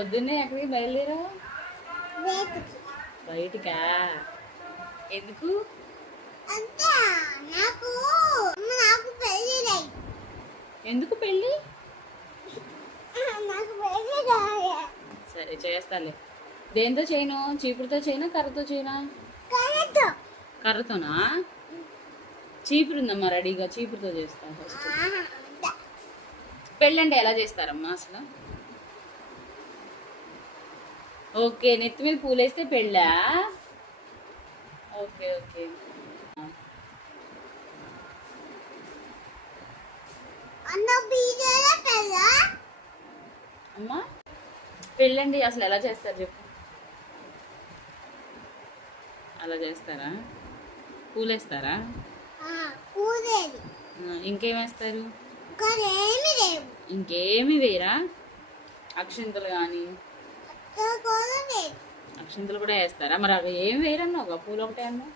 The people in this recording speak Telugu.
పొద్దున్నే ఎక్కడికి బయలుదేరావు? వేటికి బయటికా? ఎందుకు. ఎందుకు పెళ్ళి. సరే చేస్తాలే. దేంతో చేయను? చీపురుతో చేయనా కర్రతో చేయనా. కర్రతోనా? చీపురు ఉందమ్మా రెడీగా చీపురుతో చేస్తా ఫస్ట్. పెళ్ళంటే ఎలా చేస్తారమ్మా అసలు? ఓకే నెత్తి మీద పూలేస్తే పెళ్ళా ఓకే ఓకే? అమ్మా పెళ్ళండి అసలు ఎలా చేస్తారు చెప్పు అలా చేస్తారా పూలేస్తారా ఆ, కూరేది. ఆ, ఇంకేం వేస్తారు కానీ ఏమీ లేవు. ఇంకేమి వేయరా అక్షింతలు కానీ. అక్షింతలు కూడా వేస్తారా? మరి అవి ఏం వేయరన్నావు పూలు ఒకటే అన్నా